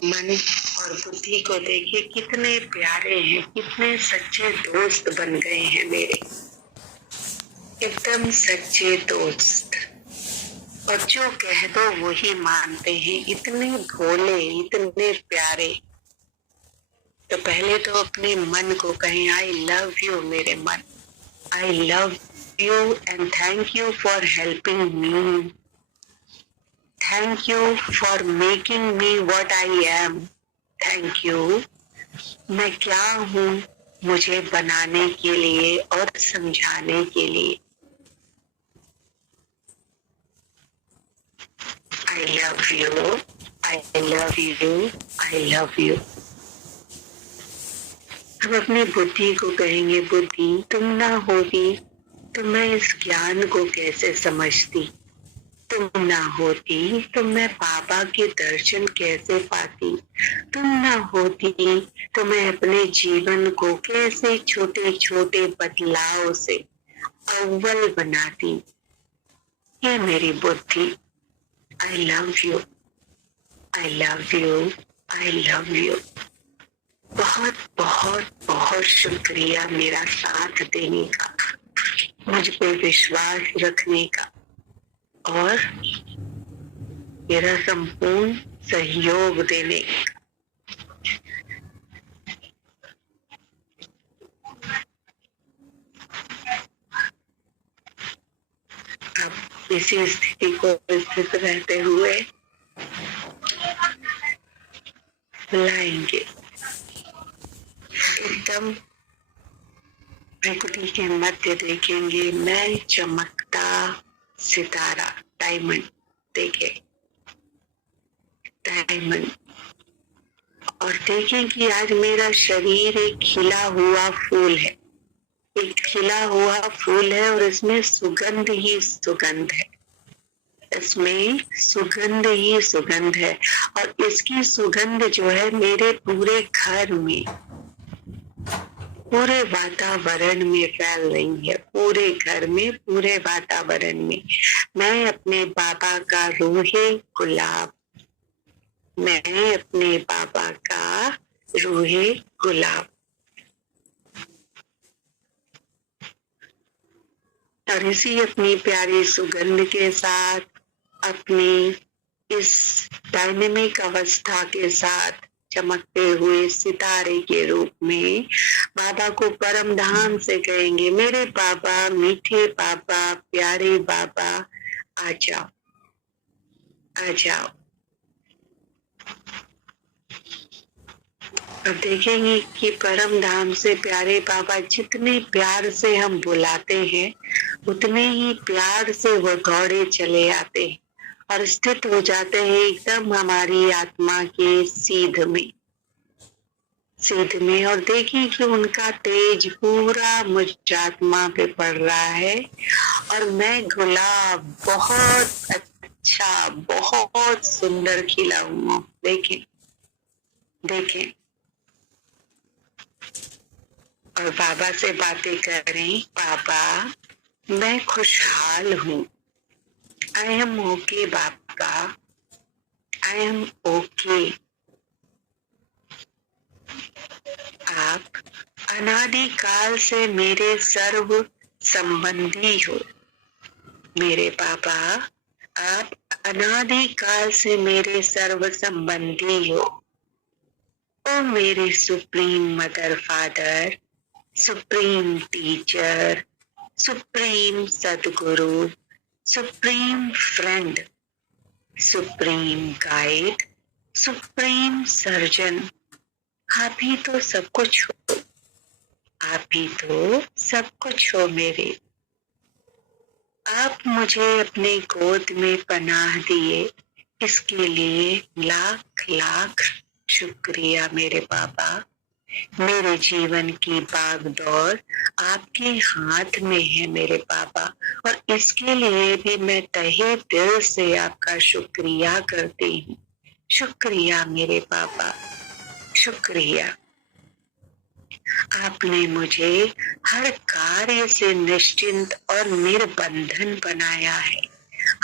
मन और बुद्धि को देखिए कितने प्यारे हैं, कितने सच्चे दोस्त बन गए हैं मेरे, एकदम सच्चे दोस्त। और जो कह दो वो ही मानते हैं, इतने भोले, इतने प्यारे। तो पहले तो अपने मन को कहें, आई लव यू मेरे मन, आई love you and thank you for helping me, thank you for making me what I am, thank you, मैं क्या हूँ मुझे बनाने के लिए और समझाने के लिए। I love you, I love you, I love you। हम अपनी बुद्धि को कहेंगे, बुद्धि तुम ना होती तो मैं इस ज्ञान को कैसे समझती, तुम ना होती तो मैं बाबा के दर्शन कैसे पाती, तुम ना होती तो मैं अपने जीवन को कैसे छोटे छोटे बदलाव से अव्वल बनाती। ये मेरी बुद्धि। I love you, I love you, I love you। बहुत बहुत बहुत शुक्रिया मेरा साथ देने का, मुझ पे विश्वास रखने का और मेरा संपूर्ण सहयोग देने का। अब इसी स्थिति को स्थित रहते हुए लाएंगे, एकदम प्रकृति के मध्य देखेंगे, मैं चमकता सितारा, डायमंड देखे, डायमंड। और देखें कि आज मेरा शरीर एक खिला हुआ फूल है, एक खिला हुआ फूल है और इसमें सुगंध ही सुगंध है, इसमें सुगंध ही सुगंध है। और इसकी सुगंध जो है मेरे पूरे घर में, पूरे वातावरण में फैल रही है, पूरे घर में, पूरे वातावरण में। मैं अपने बाबा का रूहे गुलाब, मैं अपने बाबा का रूहे गुलाब। और इसी अपनी प्यारी सुगंध के साथ, अपनी इस डायनेमिक अवस्था के साथ, चमकते हुए सितारे के रूप में बाबा को परम धाम से कहेंगे, मेरे बाबा, मीठे बाबा, प्यारे बाबा, आ जाओ, आ जाओ। अब देखेंगे कि परम धाम से प्यारे बाबा जितने प्यार से हम बुलाते हैं, उतने ही प्यार से वो दौड़े चले आते हैं और स्थित हो जाते हैं एकदम हमारी आत्मा के सीध में, सीध में। और देखिए कि उनका तेज पूरा मुझ आत्मा पे पड़ रहा है और मैं गुलाब बहुत अच्छा, बहुत सुंदर खिला हूँ। देखें, देखें। और बाबा से बातें करें, बाबा मैं खुशहाल हूँ, I am okay Baba, I am okay. आप अनादिकाल से मेरे सर्व संबंधी हो, मेरे बाबा आप अनादिकाल से मेरे सर्व संबंधी हो। ओ मेरे supreme mother father, supreme teacher, supreme सदगुरु, supreme friend, supreme guide, supreme surgeon, आप ही तो सब कुछ हो, आप ही तो सब कुछ हो मेरे। आप मुझे अपने गोद में पनाह दिए, इसके लिए लाख लाख शुक्रिया मेरे बाबा। मेरे जीवन की भागदौड़ आपके हाथ में है मेरे बाबा, और इसके लिए भी मैं तहे दिल से आपका शुक्रिया करती हूँ। शुक्रिया मेरे बाबा, शुक्रिया। आपने मुझे हर कार्य से निश्चिंत और निर्बंधन बनाया है,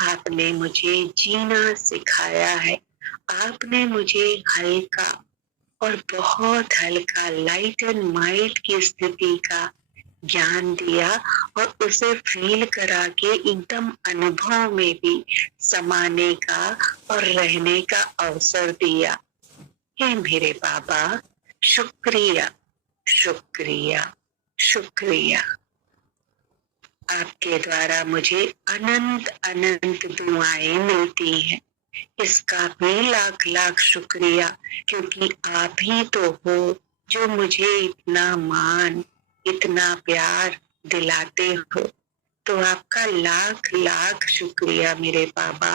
आपने मुझे जीना सिखाया है, आपने मुझे हल्का और बहुत हल्का लाइट एंड माइल्ड की स्थिति का ज्ञान दिया और उसे फील करा के एकदम अनुभव में भी समाने का और रहने का अवसर दिया। हे मेरे बाबा, शुक्रिया, शुक्रिया, शुक्रिया। आपके द्वारा मुझे अनंत अनंत दुआएं मिलती हैं। इसका भी लाख लाख शुक्रिया, क्योंकि आप ही तो हो जो मुझे इतना मान, इतना प्यार दिलाते हो। तो आपका लाख लाख शुक्रिया मेरे बाबा।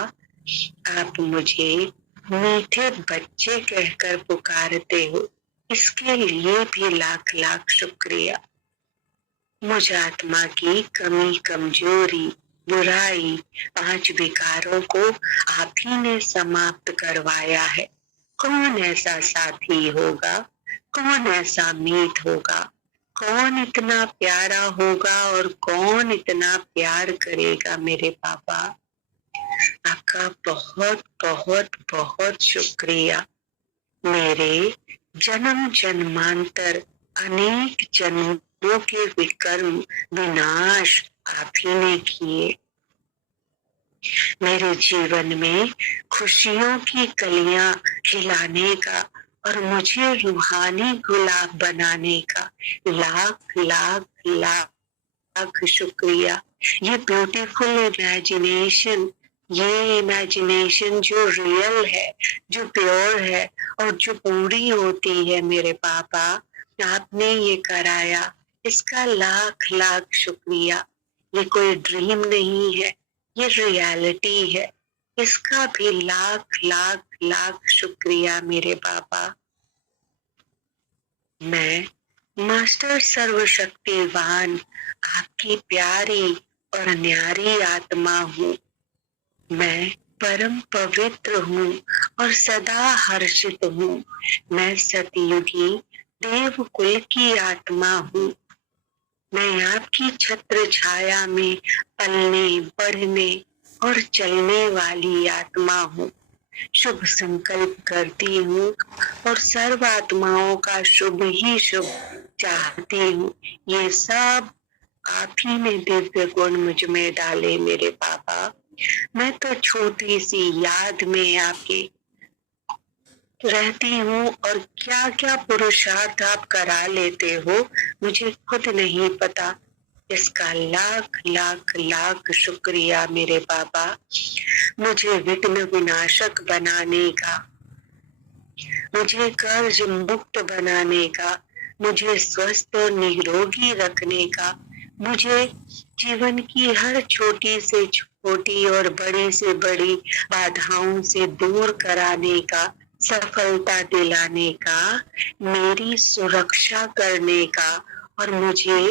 आप मुझे मीठे बच्चे कहकर पुकारते हो, इसके लिए भी लाख लाख शुक्रिया। मुझ आत्मा की कमी, कमजोरी, बुराई, 5 विकारों को आप ही ने समाप्त करवाया है। कौन ऐसा साथी होगा, कौन ऐसा मीत होगा, कौन इतना प्यारा होगा और कौन इतना प्यार करेगा मेरे पापा। आपका बहुत बहुत बहुत शुक्रिया। मेरे जन्म जन्मांतर अनेक जन्मों के विकर्म विनाश आप ही ने किए। मेरे जीवन में खुशियों की कलियां खिलाने का और मुझे रूहानी गुलाब बनाने का लाख लाख लाख शुक्रिया। ये ब्यूटीफुल इमेजिनेशन, ये इमेजिनेशन जो रियल है, जो प्योर है और जो पूरी होती है मेरे पापा, आपने ये कराया, इसका लाख लाख शुक्रिया। ये कोई ड्रीम नहीं है, ये रियलिटी है। इसका भी लाख लाख लाख शुक्रिया मेरे पापा। मैं मास्टर सर्वशक्तिवान आपकी प्यारी और न्यारी आत्मा हूँ। मैं परम पवित्र हूँ और सदा हर्षित हूँ। मैं सतयुगी देव कुल की आत्मा हूँ। मैं आपकी छत्र छाया में पलने, बढ़ने और चलने वाली आत्मा हूँ। शुभ संकल्प करती हूँ और सर्व आत्माओं का शुभ ही शुभ चाहती हूँ। ये सब आप ही ने दिव्य गुण मुझ में डाले मेरे पापा। मैं तो छोटी सी याद में आपके रहती हूँ और क्या क्या पुरुषार्थ आप करा लेते हो मुझे खुद नहीं पता। इसका लाख लाख लाख शुक्रिया मेरे बाबा। मुझे विघ्न विनाशक बनाने का, मुझे कर्ज मुक्त बनाने का, मुझे स्वस्थ और निरोगी रखने का, मुझे जीवन की हर छोटी से छोटी और बड़ी से बड़ी बाधाओं से दूर कराने का, सफलता दिलाने का, मेरी सुरक्षा करने का और मुझे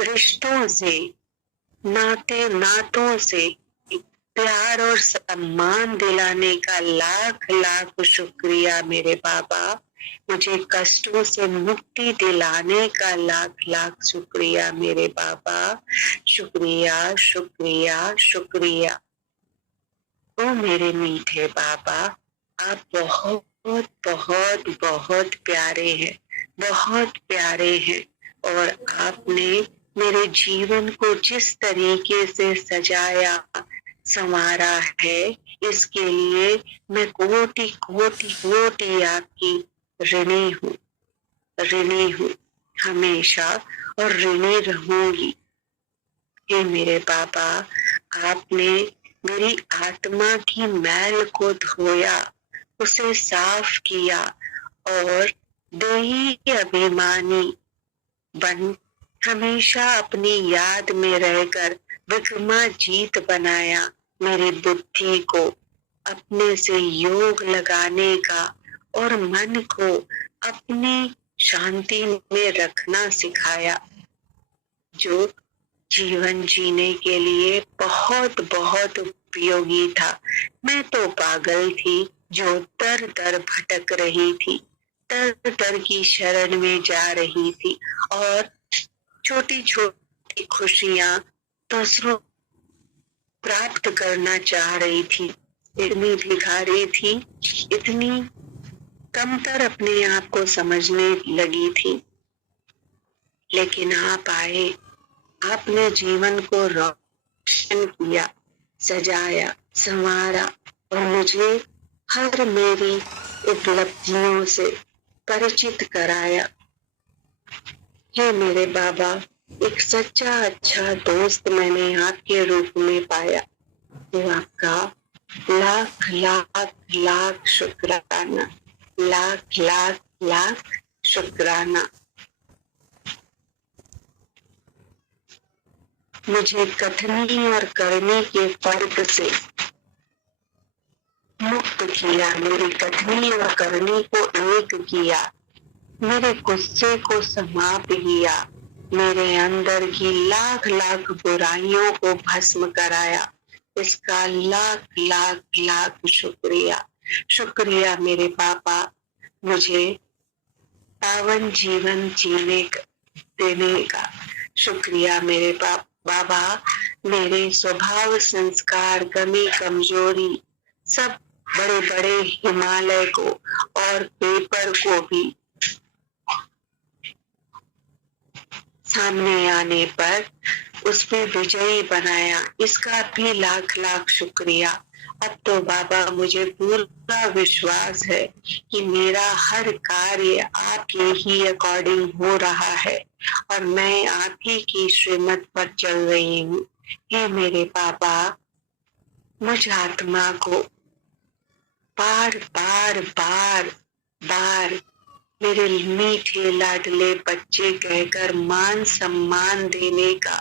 रिश्तों से, नाते नातों से प्यार और सम्मान दिलाने का लाख लाख शुक्रिया मेरे बाबा। मुझे कष्टों से मुक्ति दिलाने का लाख लाख शुक्रिया मेरे बाबा। शुक्रिया शुक्रिया शुक्रिया। ओ मेरे मीठे बाबा, आप बहुत बहुत बहुत प्यारे हैं, बहुत प्यारे हैं। और आपने मेरे जीवन को जिस तरीके से सजाया संवारा है, इसके लिए मैं कोटि कोटि कोटि आपकी ऋणी हूँ, ऋणी हूँ हमेशा और ऋणी रहूंगी। हे मेरे बाबा, आपने मेरी आत्मा की मैल को धोया, उसे साफ किया और देही अभिमानी बन हमेशा अपनी याद में रहकर विक्रमा जीत बनाया। मेरी बुद्धि को अपने से योग लगाने का और मन को अपनी शांति में रखना सिखाया, जो जीवन जीने के लिए बहुत बहुत उपयोगी था। मैं तो पागल थी जो दर दर भटक रही थी, दर दर की शरण में जा रही थी और छोटी छोटी खुशियां दूसरों प्राप्त करना चाह रही थी। इतनी भिखारी थी, इतनी कमतर अपने आप को समझने लगी थी, लेकिन आप आए, आपने जीवन को रोशन किया, सजाया, संवारा और मुझे हर मेरी उपलब्धियों से परिचित कराया। हे मेरे बाबा, एक सच्चा अच्छा दोस्त मैंने आपके रूप में पाया, तो आपका लाख लाख लाख शुक्राना, लाख लाख लाख शुक्राना। मुझे कथनी और करने के फर्क से मुक्त किया, मेरी कथनी और करनी को एक किया, मेरे गुस्से को समाप्त किया, मेरे अंदर की लाख लाख बुराइयों को भस्म कराया। इसका लाख लाख लाख शुक्रिया। शुक्रिया मेरे पापा, मुझे पावन जीवन जीने देने का। शुक्रिया मेरे बाबा, मेरे स्वभाव, संस्कार, कमी, कमजोरी, सब बड़े बड़े हिमालय को और पेपर को भी सामने आने पर उस पे विजयी बनाया। इसका भी लाख लाख शुक्रिया। अब तो बाबा मुझे पूरा विश्वास है कि मेरा हर कार्य आपके ही अकॉर्डिंग हो रहा है और मैं आप ही की श्रीमत पर चल रही हूँ। हे मेरे पापा, मुझ आत्मा को बार बार बार बार मेरे मीठे लाडले बच्चे कहकर मान सम्मान देने का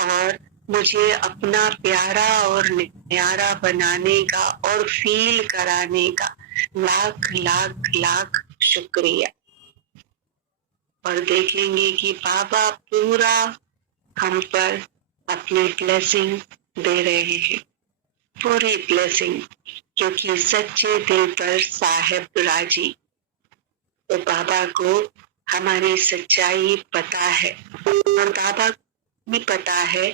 और मुझे अपना प्यारा और न्यारा बनाने का और फील कराने का लाख लाख लाख शुक्रिया। और देखेंगे कि बाबा पूरा हम पर अपनी ब्लेसिंग दे रहे हैं, पूरी ब्लेसिंग, क्योंकि सच्चे दिल पर साहेब राजी। तो बाबा को हमारी सच्चाई पता है और बाबा को भी पता है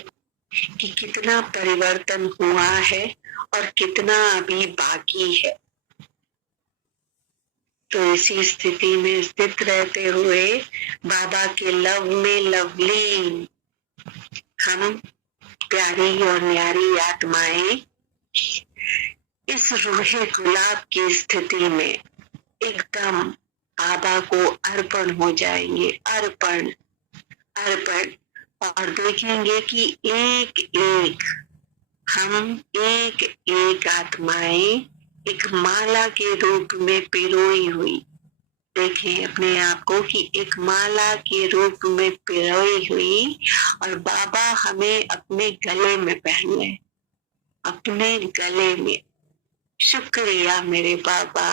कि कितना परिवर्तन हुआ है और कितना अभी बाकी है। तो इसी स्थिति में स्थित रहते हुए बाबा के लव में लवलीन हम प्यारी और न्यारी आत्माएं इस रूहे गुलाब की स्थिति में एकदम बाबा को अर्पण हो जाएंगे। अर्पण अर्पण। और देखेंगे कि एक एक हम एक एक आत्माएं एक माला के रूप में पिरोई हुई, देखें अपने आप को कि एक माला के रूप में पिरोई हुई और बाबा हमें अपने गले में पहन ले, अपने गले में। शुक्रिया मेरे बाबा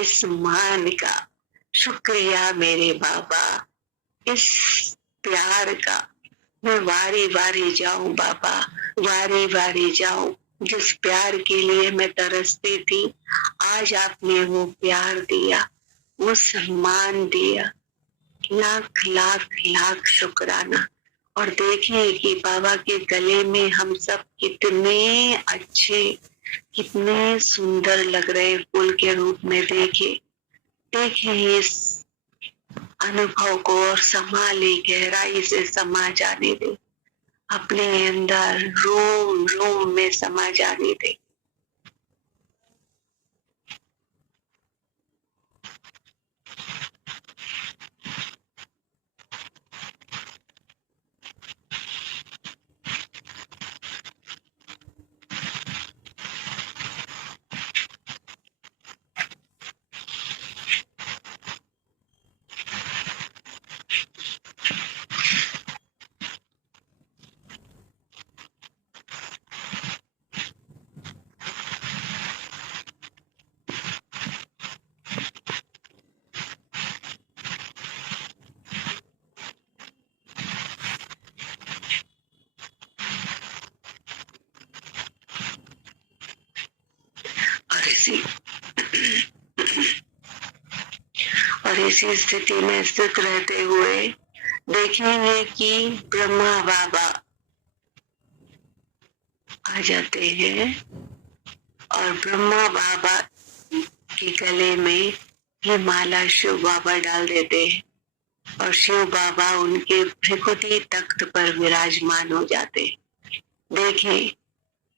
इस मान का, शुक्रिया मेरे बाबा इस प्यार का। मैं वारी वारी जाऊं बाबा, वारी वारी जाऊं। जिस प्यार के लिए मैं तरसती थी, आज आपने वो प्यार दिया, वो सम्मान दिया। लाख लाख लाख शुक्राना। और देखिए कि बाबा के गले में हम सब कितने अच्छे, कितने सुंदर लग रहे फूल के रूप में। देखिए इस अनुभव को और संभाले, गहराई से समा जाने दे, अपने अंदर रोम रोम में समा जाने दे। और इसी स्थिति में स्थित रहते हुए देखेंगे कि ब्रह्मा बाबा आ जाते हैं और ब्रह्मा बाबा के गले में ये माला शिव बाबा डाल देते हैं और शिव बाबा उनके भृकुटी तख्त पर विराजमान हो जाते। देखें,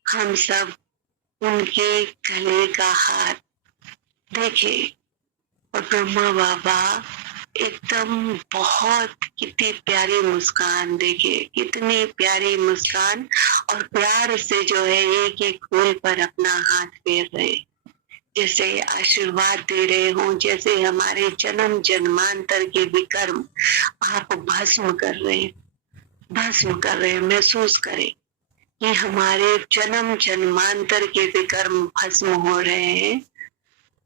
हम सब उनके गले का हाथ देखें और ब्रह्मा बाबा एकदम बहुत कितनी प्यारी मुस्कान, देखे कितनी प्यारी मुस्कान और प्यार से जो है एक एक फूल पर अपना हाथ फेर रहे, जैसे आशीर्वाद दे रहे हों, जैसे हमारे जन्म जन्मांतर के विकर्म आप भस्म कर रहे हैं, भस्म कर रहे हैं। महसूस करें कि हमारे जन्म जन्मांतर के विकर्म भस्म हो रहे हैं,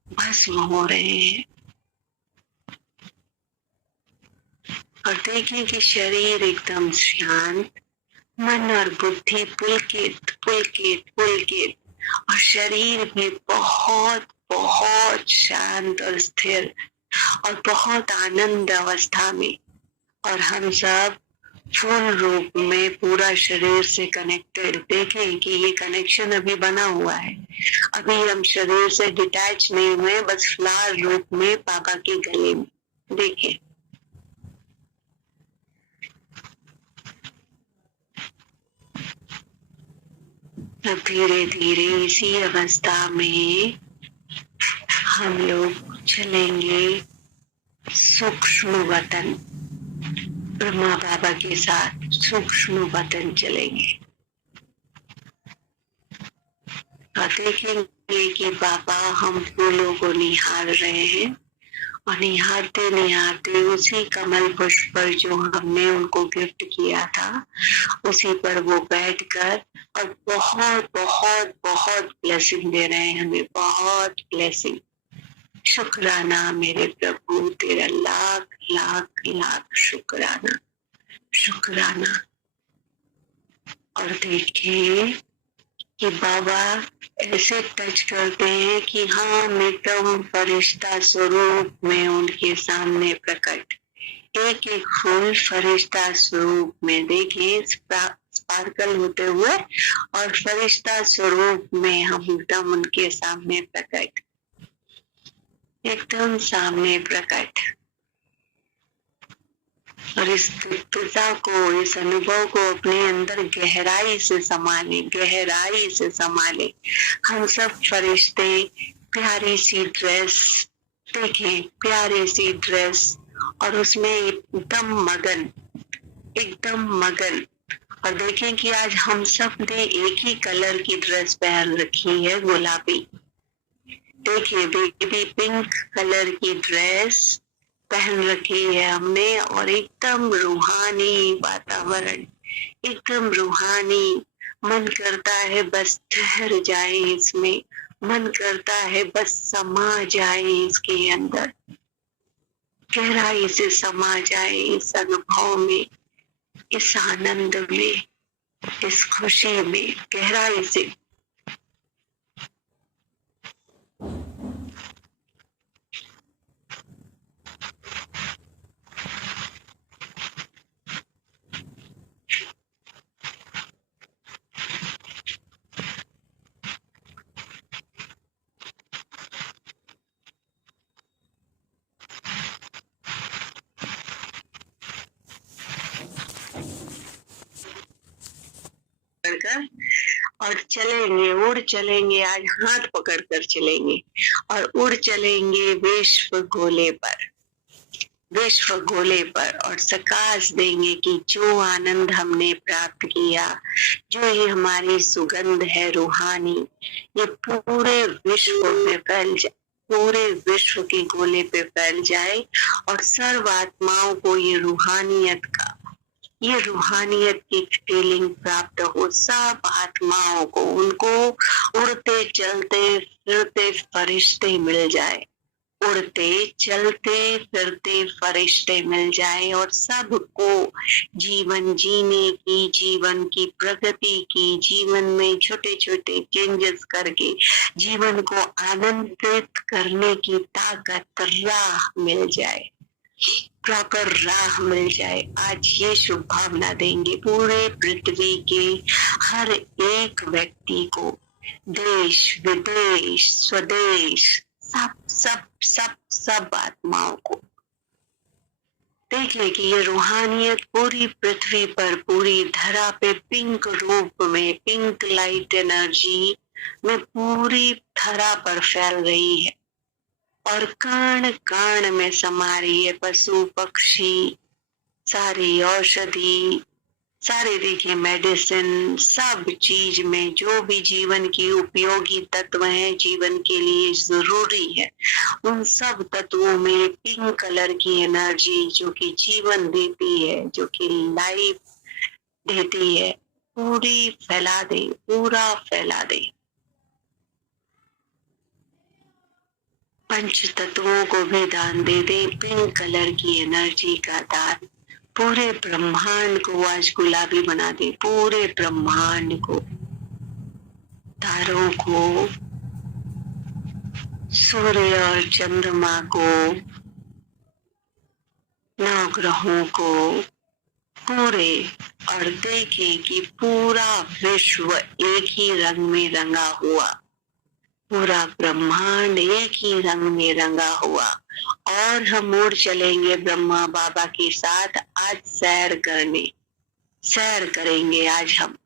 भस्म हो रहे हैं। और देखें कि शरीर एकदम शांत, मन और बुद्धि पुलकित पुलकित पुलकित, और शरीर भी बहुत बहुत शांत और स्थिर और बहुत आनंद अवस्था में। और हम सब फूल रूप में पूरा शरीर से कनेक्टेड। देखें कि ये कनेक्शन अभी बना हुआ है, अभी हम शरीर से डिटैच नहीं हुए, बस फ्लावर रूप में बाबा के गले में। देखें, अब धीरे धीरे इसी अवस्था में हम लोग चलेंगे सूक्ष्म वतन, ब्रह्मा बाबा के साथ सूक्ष्म वतन चलेंगे और देखेंगे कि बाबा हम फूलों को निहार रहे हैं और निहारते निहारते उसी कमल पुष्प पर जो हमने उनको गिफ्ट किया था उसी पर वो बैठकर और बहुत बहुत बहुत ब्लेसिंग दे रहे हैं हमें, बहुत ब्लेसिंग। शुक्राना मेरे प्रभु, तेरा लाख लाख लाख शुक्राना, शुक्राना। और देखिए कि बाबा ऐसे टच करते हैं कि हम एकदम फरिश्ता स्वरूप में उनके सामने प्रकट, एक एक फूल फरिश्ता स्वरूप में, देखिए स्पार्कल होते हुए और फरिश्ता स्वरूप में हम एकदम उनके सामने प्रकट, एकदम सामने प्रकट। और इस दिव्यता को, इस अनुभव को अपने अंदर गहराई से संभाले, गहराई से संभाले। हम सब फरिश्ते, प्यारी सी ड्रेस, देखें प्यारी सी ड्रेस और उसमें एकदम मगन, एकदम मगन। और देखें कि आज हम सब ने एक ही कलर की ड्रेस पहन रखी है, गुलाबी। देखिए बेबी पिंक कलर की ड्रेस पहन रखी है हमने और एकदम रूहानी वातावरण, एकदम रूहानी। मन करता है बस ठहर जाए इसमें, मन करता है बस समा जाए इसके अंदर, गहराई से समा जाए इस अनुभव में, इस आनंद में, इस खुशी में, गहराई से। और चलेंगे, उड़ चलेंगे, आज हाथ पकड़ कर चलेंगे और उड़ चलेंगे विश्व गोले पर, विश्व गोले पर। और सकाश देंगे कि जो आनंद हमने प्राप्त किया, जो ये हमारी सुगंध है रूहानी, ये पूरे विश्व में फैल जाए, पूरे विश्व के गोले पे फैल जाए और सर्व आत्माओं को ये रूहानियत का, ये रूहानियत की फीलिंग प्राप्त हो, सब आत्माओं को, उनको उड़ते चलते फिरते फरिश्ते मिल जाए, उड़ते चलते फिरते फरिश्ते मिल जाए और सबको जीवन जीने की, जीवन की प्रगति की, जीवन में छोटे छोटे चेंजेस करके जीवन को आनंदित करने की ताकत, राह मिल जाए, प्रॉपर राह मिल जाए। आज ये शुभ भावना देंगे पूरे पृथ्वी के हर एक व्यक्ति को, देश विदेश स्वदेश, सब सब सब सब आत्माओं को देखिए कि ये रूहानियत पूरी पृथ्वी पर, पूरी धरा पे पिंक रूप में, पिंक लाइट एनर्जी में पूरी धरा पर फैल रही है और कण कण में समा रही है। पशु पक्षी, सारी औषधि, सारे देखिए मेडिसिन, सब चीज में जो भी जीवन की उपयोगी तत्व हैं, जीवन के लिए जरूरी है, उन सब तत्वों में पिंक कलर की एनर्जी जो कि जीवन देती है, जो कि लाइफ देती है, पूरी फैला दे, पूरा फैला दे। पंच तत्वों को भी दान दे दे, पिंक कलर की एनर्जी का दान पूरे ब्रह्मांड को आज गुलाबी बना दे, पूरे ब्रह्मांड को, तारों को, सूर्य और चंद्रमा को, नवग्रहों को, पूरे, और देखें कि पूरा विश्व एक ही रंग में रंगा हुआ, पूरा ब्रह्मांड एक ही रंग में रंगा हुआ। और हम उड़ चलेंगे ब्रह्मा बाबा के साथ आज सैर करने, सैर करेंगे, आज हम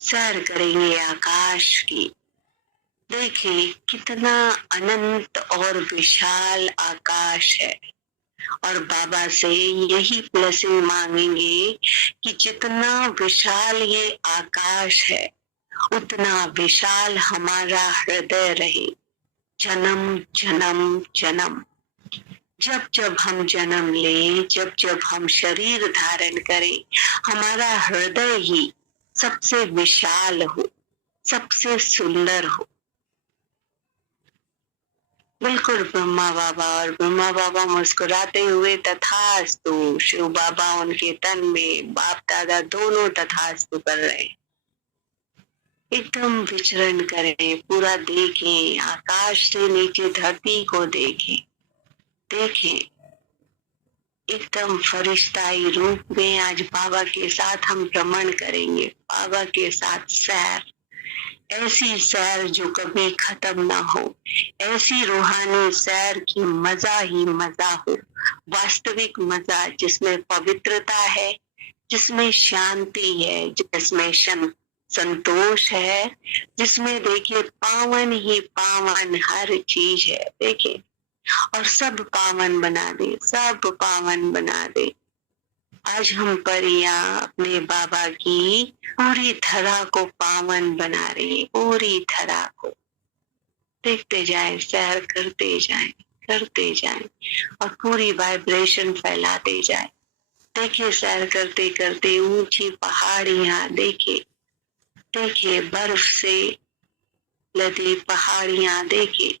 सैर करेंगे आकाश की। देखिए कितना अनंत और विशाल आकाश है, और बाबा से यही ब्लेसिंग मांगेंगे कि जितना विशाल ये आकाश है उतना विशाल हमारा हृदय रहे, जन्म जन्म जन्म। जब जब हम जन्म लें, जब जब हम शरीर धारण करें, हमारा हृदय ही सबसे विशाल हो, सबसे सुंदर हो। बिल्कुल ब्रह्मा बाबा, और ब्रह्मा बाबा मुस्कुराते हुए तथास्तु, शिव बाबा उनके तन में, बाप दादा दोनों तथास्तु कर रहे हैं। एकदम विचरण करें, पूरा देखें, आकाश से नीचे धरती को देखें, देखें एकदम फरिश्ताई रूप में। आज बाबा के साथ हम भ्रमण करेंगे, बाबा के साथ सैर, ऐसी सैर जो कभी खत्म ना हो, ऐसी रूहानी सैर की मजा ही मजा हो, वास्तविक मजा जिसमें पवित्रता है, जिसमें शांति है, जिसमें संतोष है, जिसमें देखिए पावन ही पावन हर चीज है। देखिए और सब पावन बना दे, सब पावन बना दे। आज हम परियां अपने बाबा की पूरी धरा को पावन बना रही, पूरी धरा को देखते जाएं, सैर करते जाएं, करते जाएं और पूरी वाइब्रेशन फैलाते जाएं। देखिए सैर करते करते ऊंची पहाड़ियां, देखिए देखिए बर्फ से लदी पहाड़ियां, देखिए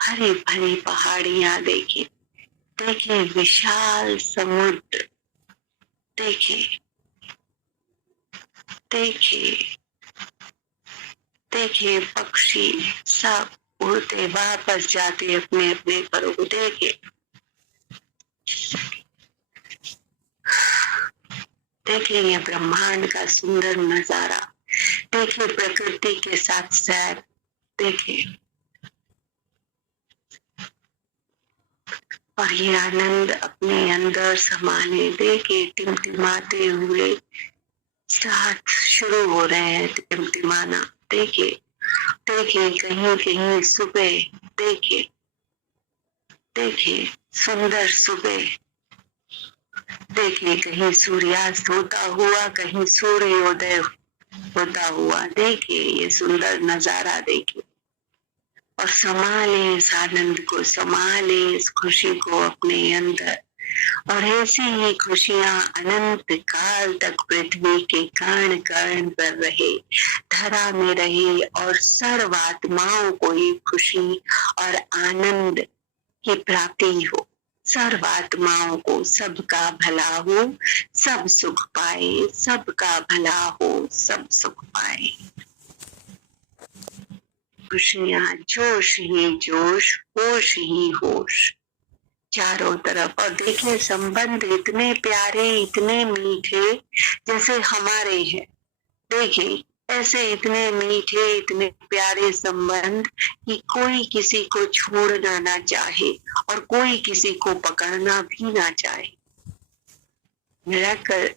हरी भरी पहाड़ियां, देखिए देखिए विशाल समुद्र, देखिए देखिए देखिए पक्षी सब उड़ते वापस जाते अपने अपने परों को। देखिए देखिए ये ब्रह्मांड का सुंदर नजारा, देखिए प्रकृति के साथ सैर, देखिए और ये आनंद अपने अंदर समाने। देखिए टिमटिमाते हुए स्टार्ट शुरू हो रहे हैं टिमटिमाना। देखिए देखिए कहीं कहीं सुबह, देखिए देखिए सुंदर सुबह, देखिए कहीं सूर्यास्त होता हुआ, कहीं सूर्योदय होता हुआ। देखिए ये सुंदर नजारा, देखिए और संभाले इस आनंद को, संभाले इस खुशी को अपने अंदर, और ऐसी ही खुशियां अनंत काल तक पृथ्वी के कण कण पर रहे, धरा में रहे, और सर्वात्माओं को ही खुशी और आनंद की प्राप्ति हो। सर्वात्माओं को सबका भला हो, सब सुख पाए, सबका भला हो, सब सुख पाए। खुशियां, जोश ही जोश, होश ही होश चारों तरफ। और देखिए संबंध इतने प्यारे, इतने मीठे जैसे हमारे हैं। देखिए ऐसे इतने मीठे, इतने प्यारे संबंध कि कोई किसी को छोड़ना ना चाहे और कोई किसी को पकड़ना भी ना चाहे। मिराकल,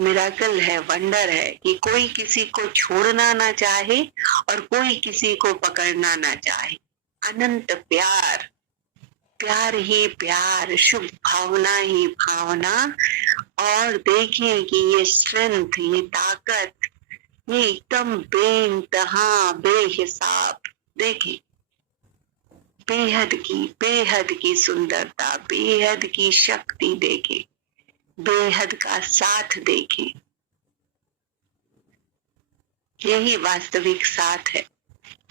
मिराकल है, वंडर है कि कोई किसी को छोड़ना ना चाहे और कोई किसी को पकड़ना ना चाहे। अनंत प्यार, प्यार ही प्यार, शुभ भावना ही भावना। और देखिए कि ये स्ट्रेंथ, ये ताकत, ये एकदम बेइंतहा, बेहिसाब। देखिए बेहद की सुंदरता, बेहद की शक्ति देखे, बेहद का साथ देखे। यही वास्तविक साथ है,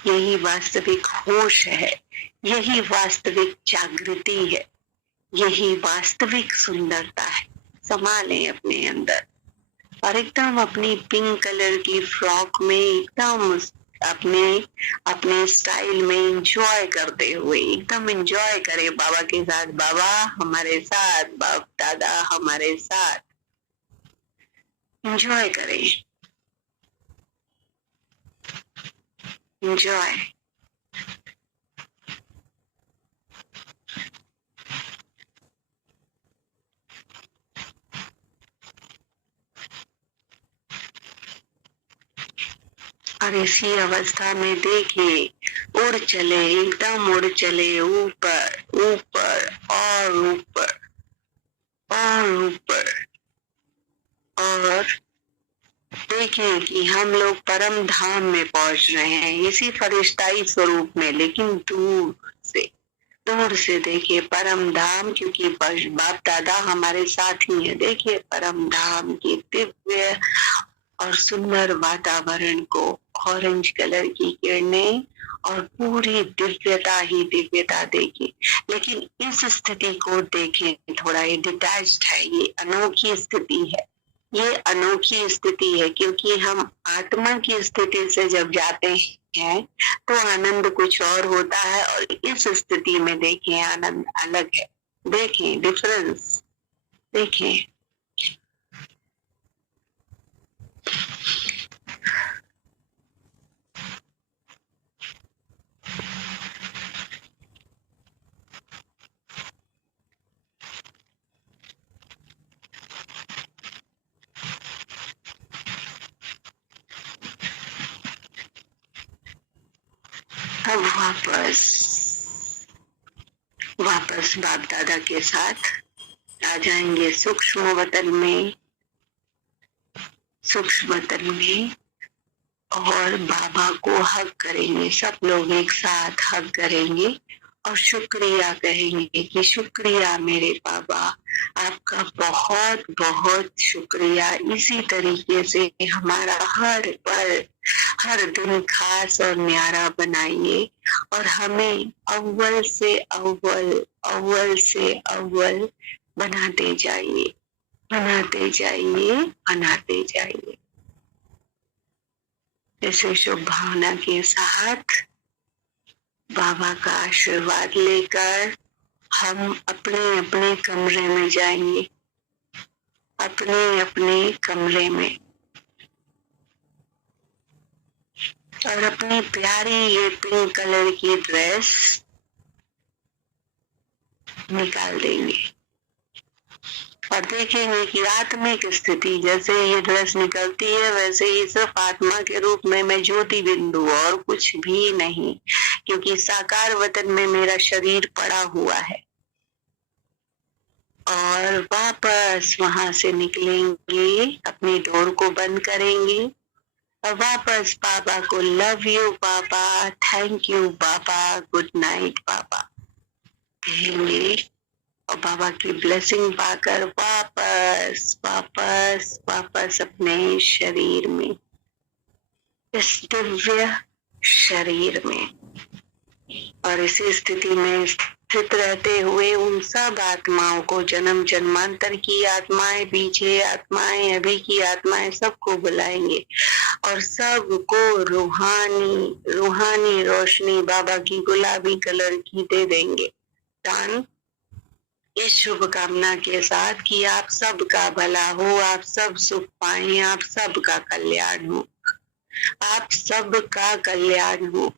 यही वास्तविक होश है, यही वास्तविक जागृति है, यही वास्तविक सुंदरता है। संभालें अपने अंदर और एकदम अपनी पिंक कलर की फ्रॉक में एकदम अपने अपने स्टाइल में एंजॉय करते हुए एकदम एंजॉय करें बाबा के साथ। बाबा हमारे साथ, बाप दादा हमारे साथ, एंजॉय करें, एंजॉय। और इसी अवस्था में देखिए उड़ चले, एकदम उड़ चले ऊपर ऊपर और ऊपर और ऊपर। और देखें कि हम लोग परम धाम में पहुंच रहे हैं, इसी फरिश्ताई स्वरूप में, लेकिन दूर से देखिए परम धाम, क्योंकि बाप दादा हमारे साथ ही है। देखिए परम धाम की दिव्य और सुंदर वातावरण को, ऑरेंज कलर की किरणें और पूरी दिव्यता ही दिव्यता देखिए। लेकिन इस स्थिति को देखें, थोड़ा ये डिटैच्ड है, ये अनोखी स्थिति है, ये अनोखी स्थिति है, क्योंकि हम आत्मा की स्थिति से जब जाते हैं तो आनंद कुछ और होता है, और इस स्थिति में देखें आनंद अलग है। देखें डिफरेंस, देखें। अब वापस बाप दादा के साथ आ जाएंगे सूक्ष्म वतन में, सूक्ष्म वतन में, और बाबा को हग करेंगे। सब लोग एक साथ हग करेंगे और शुक्रिया कहेंगे कि शुक्रिया मेरे बाबा, आपका बहुत बहुत शुक्रिया। इसी तरीके से हमारा हर पल, हर दिन खास और न्यारा बनाइए और हमें अव्वल से अव्वल, अव्वल से अव्वल बनाते जाइए, बनाते जाइए, बनाते जाइए। इसे शुभ भावना के साथ बाबा का आशीर्वाद लेकर हम अपने अपने कमरे में जाएंगे, अपने अपने कमरे में, और अपनी प्यारी ये पिंक कलर की ड्रेस निकाल देंगे और देखेंगे कि आत्मिक स्थिति, जैसे ये ड्रेस निकलती है वैसे ही सिर्फ आत्मा के रूप में मैं ज्योति बिंदु, और कुछ भी नहीं, क्योंकि साकार वतन में मेरा शरीर पड़ा हुआ है। और वापस वहां से निकलेंगे, अपनी डोर को बंद करेंगे और वापस पापा को लव यू पापा, थैंक यू पापा, गुड नाइट पापा कहेंगे और बाबा की ब्लेसिंग पाकर वापस वापस वापस अपने शरीर में, इस दिव्य शरीर में। और इसी स्थिति में स्थित रहते हुए उन सब आत्माओं को, जन्म जन्मांतर की आत्माएं, पीछे आत्माएं, अभी की आत्माएं, सबको बुलाएंगे और सबको रूहानी रूहानी रोशनी बाबा की गुलाबी कलर की दे देंगे दान, इस शुभकामना के साथ कि आप सबका भला हो, आप सब सुख पाएं, आप सबका कल्याण हो। आप सबका कल्याण हो।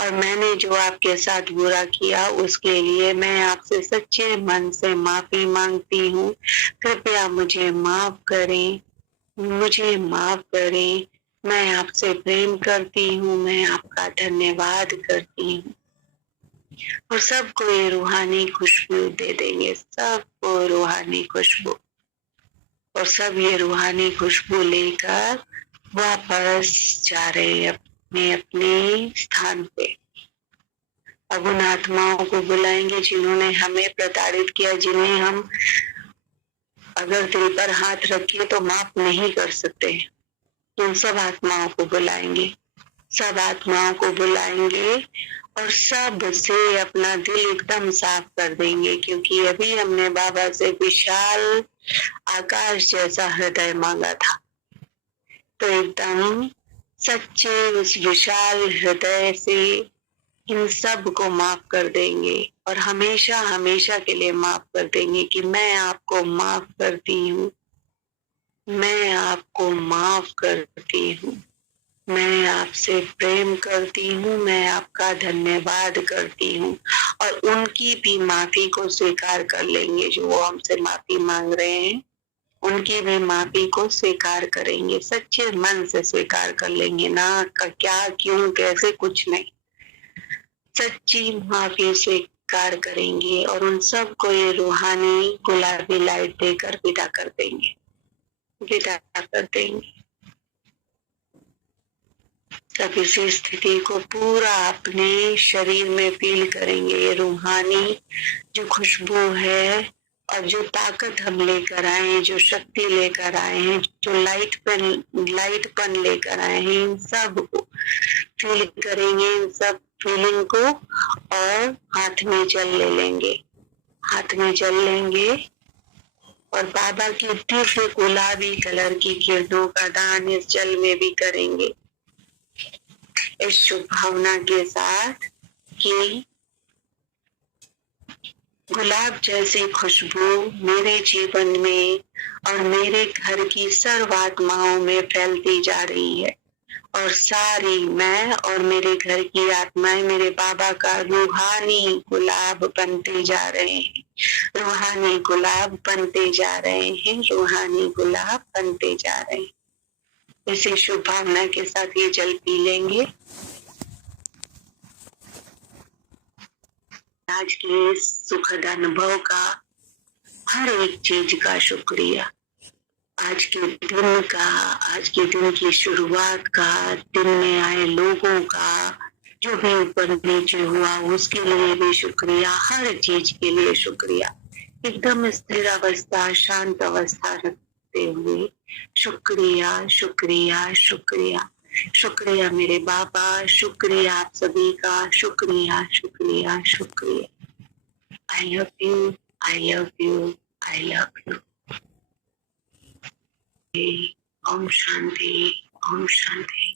और मैंने जो आपके साथ बुरा किया उसके लिए मैं आपसे सच्चे मन से माफी मांगती हूँ। कृपया मुझे माफ करें, मुझे माफ करें। मैं आपसे प्रेम करती हूँ, मैं आपका धन्यवाद करती हूँ। और सबको ये रूहानी खुशबू दे देंगे, सबको रूहानी खुशबू। और सब ये रूहानी खुशबू लेकर वापस जा रहे हैं अपने अपने स्थान पे। अब उन आत्माओं को बुलाएंगे जिन्होंने हमें प्रताड़ित किया, जिन्हें हम अगर दिल पर हाथ रखें तो माफ नहीं कर सकते। उन सब आत्माओं को बुलाएंगे, सब आत्माओं को बुलाएंगे और सब से अपना दिल एकदम साफ कर देंगे, क्योंकि अभी हमने बाबा से विशाल आकाश जैसा हृदय मांगा था। तो एकदम सच्चे उस विशाल हृदय से इन सब को माफ कर देंगे और हमेशा हमेशा के लिए माफ कर देंगे कि मैं आपको माफ करती हूँ, मैं आपको माफ करती हूँ, मैं आपसे प्रेम करती हूँ, मैं आपका धन्यवाद करती हूँ। और उनकी भी माफी को स्वीकार कर लेंगे, जो वो हमसे माफी मांग रहे हैं उनकी भी माफी को स्वीकार करेंगे, सच्चे मन से स्वीकार कर लेंगे, ना क्या क्यों कैसे कुछ नहीं, सच्ची माफी स्वीकार करेंगे और उन सब को ये रूहानी गुलाबी लाइट देकर विदा कर देंगे, विदा कर देंगे। तब इसी स्थिति को पूरा अपने शरीर में फील करेंगे। ये रूहानी जो खुशबू है और जो ताकत हम लेकर आए हैं, जो शक्ति लेकर आए हैं, जो लाइटपन लेकर आए हैं, इन सब को फील करेंगे, इन सब फीलिंग को, और हाथ में जल ले लेंगे, हाथ में जल लेंगे और बाबा की दिव्य गुलाबी कलर की किरणों का दान इस जल में भी करेंगे, इस शुभ भावना के साथ कि गुलाब जैसी खुशबू मेरे जीवन में और मेरे घर की सर्व आत्माओं में फैलती जा रही है और सारी मैं और मेरे घर की आत्माएं मेरे बाबा का रूहानी गुलाब बनते जा रहे हैं, रूहानी गुलाब बनते जा रहे हैं, रूहानी गुलाब बनते जा रहे हैं। इसी शुभ भावना के साथ ये जल पी लेंगे। आज के इस सुखद अनुभव का, हर एक चीज का शुक्रिया, आज के दिन का, आज के दिन की शुरुआत का, दिन में आए लोगों का, जो भी ऊपर नीचे हुआ उसके लिए भी शुक्रिया, हर चीज के लिए शुक्रिया। एकदम स्थिर अवस्था, शांत अवस्था रखते हुए शुक्रिया शुक्रिया शुक्रिया शुक्रिया मेरे बाबा, शुक्रिया आप सभी का, शुक्रिया शुक्रिया शुक्रिया। I love you, I love you, I love you. ओम शांति, ओम शांति।